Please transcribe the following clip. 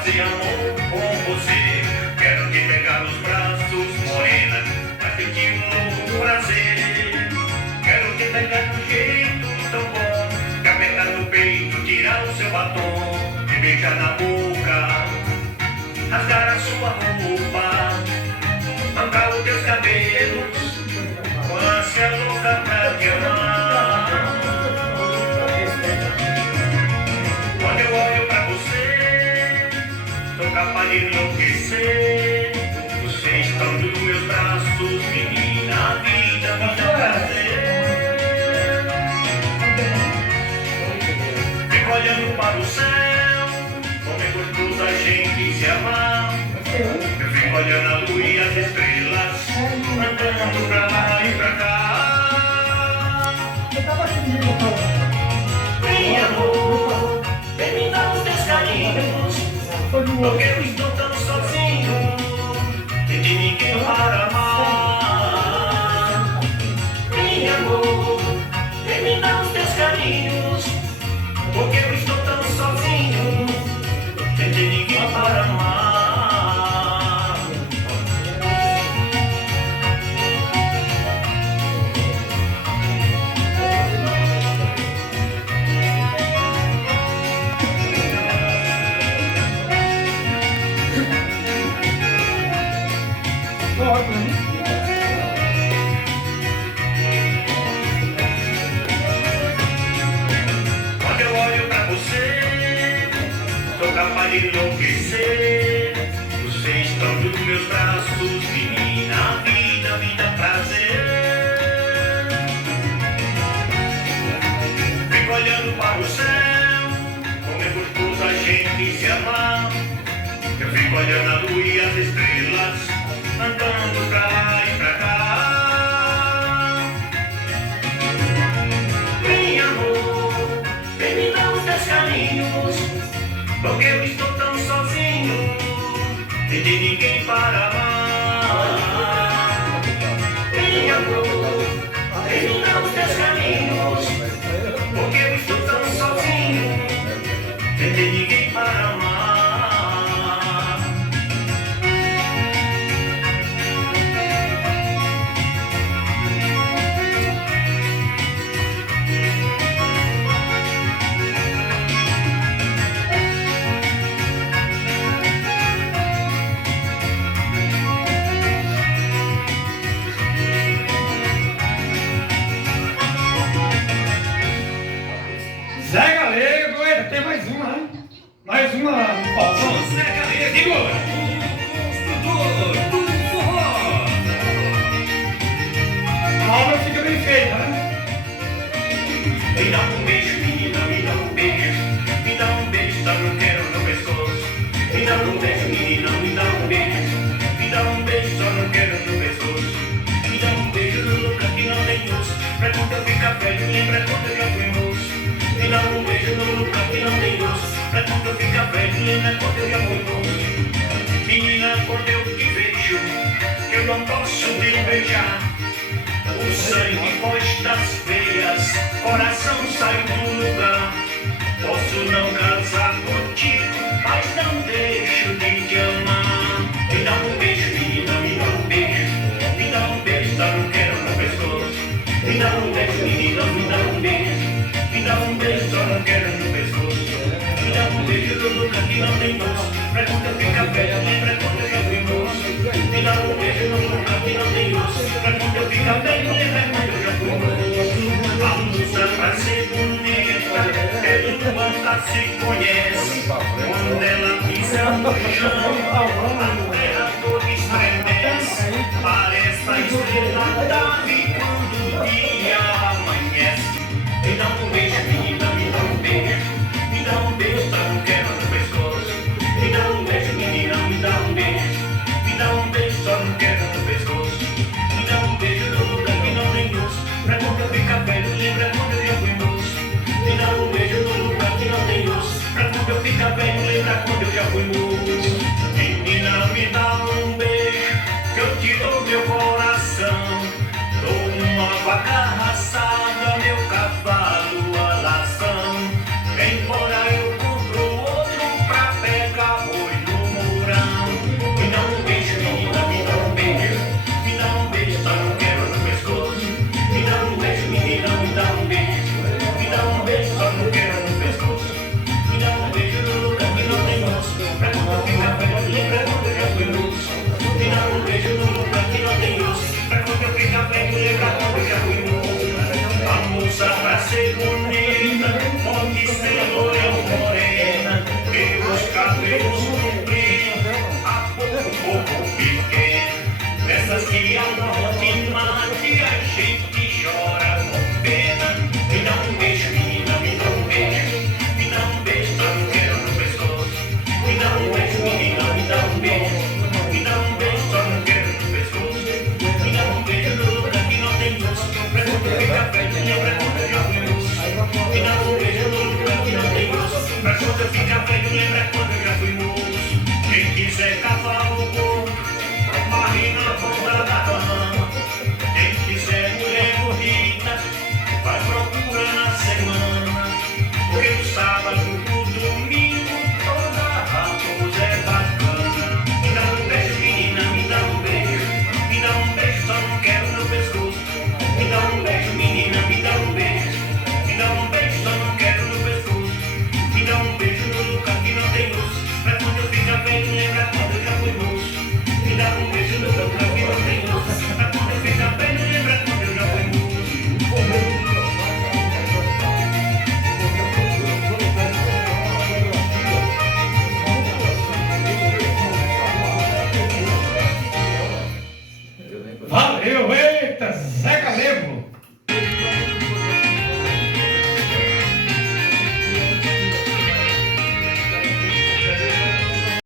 fazer amor com você. Quero te pegar nos braços, morena, pra sentir um novo prazer. Quero te pegar de um jeito tão bom, te apertar no peito, tirar o seu batom, te beijar na boca, rasgar a sua roupa, arrancar os teus cabelos, com ânsia louca pra te amar. Quando eu olho pra você, sou capaz de enlouquecer. Você está nos meus braços, menina, a vida me dá prazer. Fico olhando para o céu, como é gostoso a gente se amar. Eu fico olhando a lua e as estrelas, andando pra lá e pra cá. Vem, amor, vem me dar os teus carinhos, porque eu estou tão sozinho, sem ter ninguém para amar. Vem, amor, vem me dar os teus carinhos, porque eu estou tão sozinho, sem ter ninguém para amar. Quando eu olho pra você, sou capaz de enlouquecer. Você está nos meus braços, menina, a vida me dá prazer. Fico olhando para o céu, como é gostoso a gente se amar. Eu fico olhando a lua e as estrelas, andando pra lá e pra cá. Vem, amor, vem me dar os teus carinhos, porque eu estou tão sozinho, sem ter ninguém para amar. Vem, amor, vem me dar os teus carinhos, porque eu estou tão sozinho, sem ter ninguém para amar. Zé Galego, eita, tem mais uma, né? Mais uma no palco. Zé Galego, segura! Construtor do forró! A obra fica bem feita, né? Me dá um beijo, menina, me dá um beijo. Me dá um beijo, só não quero no pescoço. Me dá um beijo, menina, me dá um beijo. Me dá um beijo, só não quero no pescoço. Me dá um beijo no lugar que não tem osso, pra quando eu ficar velho, lembra quando eu já fui moço. Me dá um beijo no lugar que não tem osso, pra quando eu ficar velho, lembra quando eu já fui moço. Menina, quando eu te vejo, eu não posso te beijar. O sangue foge das veias, coração sai do lugar. Posso não casar contigo, mas não deixo de te amar. Me dá um beijo, menina, me dá um beijo. Me dá um beijo, só não quero no pescoço. Me dá um beijo, menina, me dá um beijo. Me dá um beijo, só não quero no pescoço. Me dá um beijo no lugar que não tem osso, pra quando eu ficar velho, lembra quando eu já fui moço. Me dá um beijo no lugar que não tem osso, pra quando eu ficar velho, lembra quando eu já fui moço. A moça pra ser bonita, pelo quanto se conhece. Quando ela pisa no chão, a terra toda estremece. Parece a estrela da vida quando o dia amanhece. Me dá um beijo.